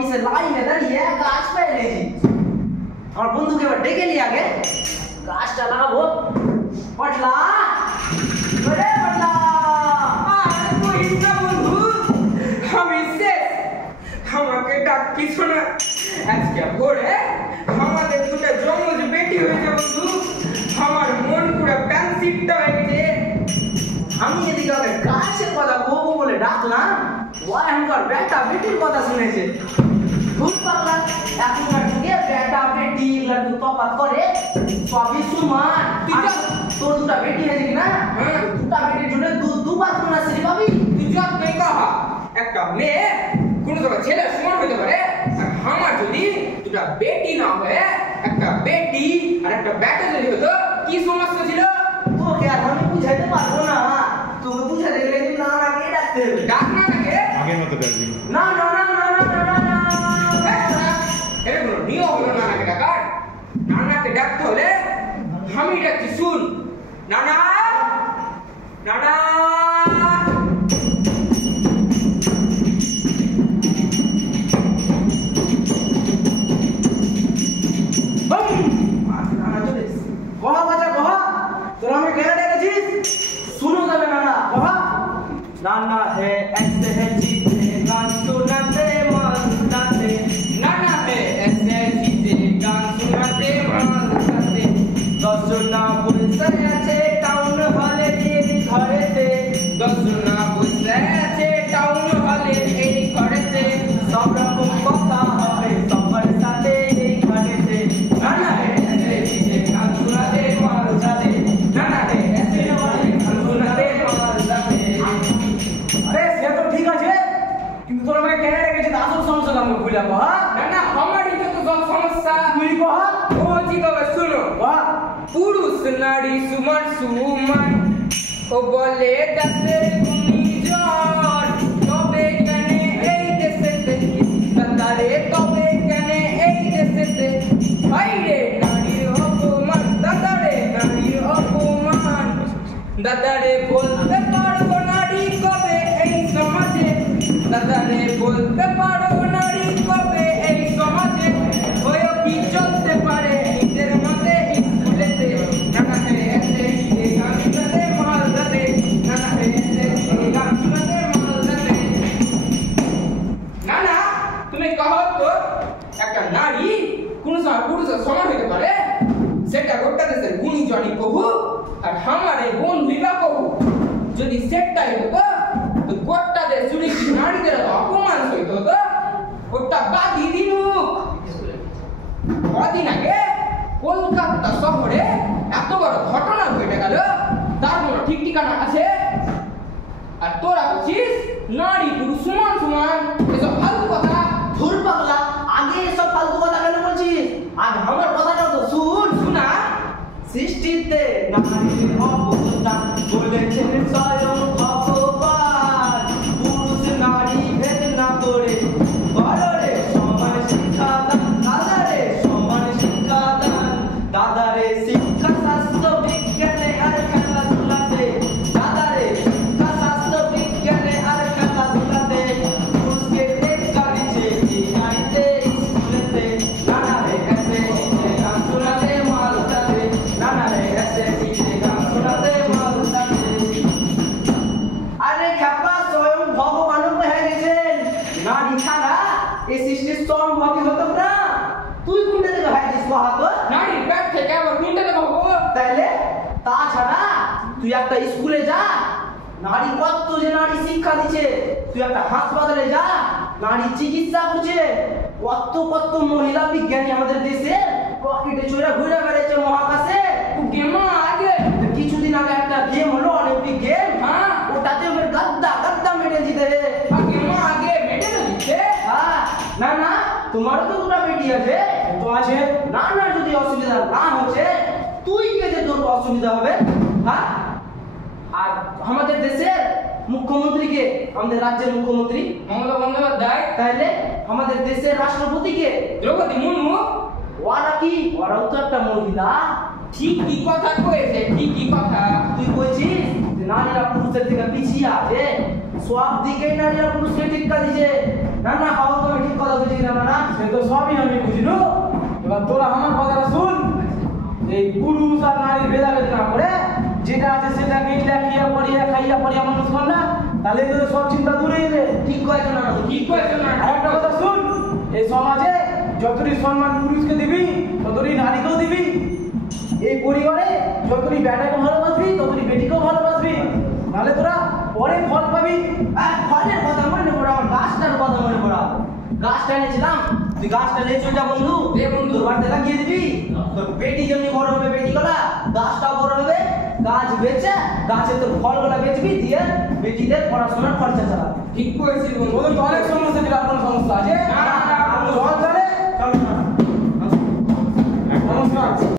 অফিসে লাইনে দাঁড়িয়ে গাছ পেয়ে নিয়েছি। আমার বন্ধুকে এবার ডেকে নিয়ে আগে গাছটা লাগাবো। পটলা ওরে পটলা, আরে কইস না বন্ধু, আমি শেষ। আমাকে ডাক কিছু না। আজকে ভোরে আমাদের দুটো জমজ বেটি হয়েছে বন্ধু। আমার মন পুরো প্যান্সিটটা হয়ে গেছে। আমি এদিকে ওকে গাছের কথা কবো বলে ডাকলাম, ও এখনকার বেটা বেটির কথা শুনেছে। ভূত পাগলা, এখনকার যুগে বেটা বেটি এগুলো তফাৎ করে সবই সমান। তুই যা। তোর দুটা বেটি হয়েছে কিনা? দুটা বেটির জন্য দুবার কোন আসলি পাবি? তুই যত নেই কহা, একটা মেয়ে কোনো সময় ছেলের সমান হতে পারে। আর আমার যদি দুটা বেটি না হয়ে একটা বেটি আর একটা বেটা যদি হতো, কি সমস্যা ছিল? তোকে আর আমি বুঝাইতে পারবো না। তোকে বুঝাতে গেলে কিন্তু না নাকে ডাকতে হবে। ডাক না থাকে আগের মতো ডাকবি। না না না না না না না না। এটা কোনো নিয়ম হলো নানাকে ডাকার? নানাকে ডাকতে হলে আমি ডাকছি, শুন। নানা, নানা। কহা বাচ্চা কহা, তোরা আমি কেন ডেকেছিস? শুনো যাবে নানা, কহা। नाना है ऐसे है जीते गान सुनाते मन गाते, नाना है ऐसे जीते गान सुनाते मन गाते। दसना बुलसे আছে টাউন হলে এই ঘরেতে, দশনা বসে আছে টাউন হলে এই ঘরেতে। সব রকম কথা হবে সবার সাথে এই ঘরেতে। नाना है ऐसे जीते गान सुनाते मन गाते। नाना है ऐसे जीते गान सुनाते मन गाते। আরে সে তো ঠিক আছে, কিন্তু তোরা আমাকে কেন ডেকেছিস? আসল সমস্যা নাম খুলে কহা। नाना हमारी तो सब समस्या তুই কহা। ও জি বাবা শুনো। কহা। পুরুষ নারী সমান সমান, ও বলে দাসের গুণীজন। তবে কেন এই দেশেতে দাদারে, তবে কেন এই দেশেতে হাইরে নারীর অপমান, দাদারে নারীর অপমান। দাদারে বলতে পারবো নারী কবে এই সমাজে, দাদারে বলতে পারবো নারী কবে এই সমাজে। হয়েও কি চলতে পারে নিজের মতে স্কুলেতে। নানা হে এসে গিয়ে গান শোনাতে মাল দাতে। নানা হে এসে গিয়ে গান শোনাতে মাল দাতে। নানা তুমি কহো তো, একটা নারী কোন সময় পুরুষের সমান হতে পারে? সেটা গোটা দেশের গুণীজনই কহু আর আমার এই বন্ধুরা কহু। যদি সেটাই হতো তো গোটা দেশ জুড়ে কি নারীদের এত অপমান সইতে হতো? ওটা বাদি দিনুক। কদিন আগে কলকাতা শহরে এত বড় ঘটনা ঘটে গেল, তার কোনো ঠিক ঠিকানা আছে? আর তোরা বলছিস নারী পুরুষ সমান সমান, এসব ফালতু কথা। ধুর পাগলা, আগে এসব ফালতু কথা কেন বলছিস? আজ আমার কথাটা তো শুন। শোনা। সৃষ্টিতে নারীর অবদান বলেছেন স্বয়ং ভগবান। পুরুষ নারী ভেদ না করে বড়রে সমান শিক্ষা দান, দাদারে সমান শিক্ষা দান। দাদারে শিক্ষা শাস্ত্র বিজ্ঞানে আর খেলাধুলাতে, দাদারে শিক্ষা শাস্ত্র বিজ্ঞানে আর খেলাধুলাতে। পুরুষকে টেক্কা দিচ্ছে এই নারীতে স্কুলেতে। নানা রে এসে শিখে গান শোনাতে মাল দাতে, নানা রে এসে শিখে গান শোনাতে মাল দাতে। আরে খ্যাপা স্বয়ং ভগবান হয়ে গেছেন। নারী ছাড়া এই সৃষ্টি সম্ভবই হতো না। তুই কোনটা থেকে হয়েছিস কহা তো? নারীর পেট থেকে আবার কোনটাতে পাবো? তাইলে তাছাড়া তুই একটা স্কুলে যা, নারী কত যে নারী শিক্ষা দিচ্ছে। তুই একটা হাসপাতালে যা, নারী চিকিৎসা করছে। কত কত মহিলা বিজ্ঞানী আমাদের দেশে রকেটে চড়ে ঘুরে বেড়াচ্ছে মহাকাশে। গেমা আগে কিছুদিন আগে একটা গেম হলো, অলিম্পিক গেম। হ্যাঁ। ওটাতে ওদের গাদ্দা গাদ্দা মেডেল জিতে রে। গেমা আগে মেডেল দিচ্ছে। হ্যাঁ। না না, তোমারও তো দুটো বেটি আছে। তো আছে। না না, যদি অসুবিধা না হচ্ছে তুই কে যে তোর অসুবিধা হবে? হ্যাঁ। আর আমাদের দেশের মুখ্যমন্ত্রীকে, আমাদের রাজ্যের মুখ্যমন্ত্রী মমতা বন্দ্যোপাধ্যায়। তাইলে আমাদের দেশের রাষ্ট্রপতিকে দ্রৌপদী মুর্মু। ওরা কি? ওরাও তো একটা মহিলা। ঠিকই কথা কয়েছে, ঠিকই কথা। তুই বলছিস যে নারীরা পুরুষের থেকে পিছিয়ে আছে? সব দিকেই নারীরা পুরুষকে টিক্কা দিছে। না না বাবা, তুমি ঠিক কথা বলছিস না না? সে তো সবই আমি বুঝিলু। এবার তোরা আমার কথাটা শুন। এই পুরুষ আর নারীর ভেদাভেদ না করে যেটা আছে সেটাকে লেখিয়া পড়িয়া খাইয়া পড়িয়া মানুষ কর না, তাহলে তোদের সব চিন্তা দূরে যাবে। ঠিক কয়েছো না? ঠিক কয়েছো না? আর একটা কথা শুন, এই সমাজে যতটি সম্মান পুরুষকে দিবি ততটি নারীকেও দিবি। এই পরিবারে যতটি বেটাকে ভালোবাসবি ততটি বেটিকেও ভালোবাসবি, নাহলে তোরা পরে ফল পাবি। আর ফলের কথা মনে পড়া, আমার গাছটার কথা মনে পড়া। গাছটা এনেছিলাম, তুই গাছটা নিয়ে চল যা বন্ধু। দে বন্ধু। তোর বাড়িতে লাগিয়ে দিবি, তোর বেটি যেমনি বড় হবে বেটি গলা, গাছটাও বড় হবে। গাছ বেচে গাছে তোর ফলগুলা বেচবি, দিয়ে বেটিদের পড়াশোনার খরচা চালা। ঠিক করেছিস বন্ধু। তোদের তো অনেক সমস্যা ছিল, আর কোনো সমস্যা আছে? না, না, না, চল তাহলে। চলো না। নমস্কার।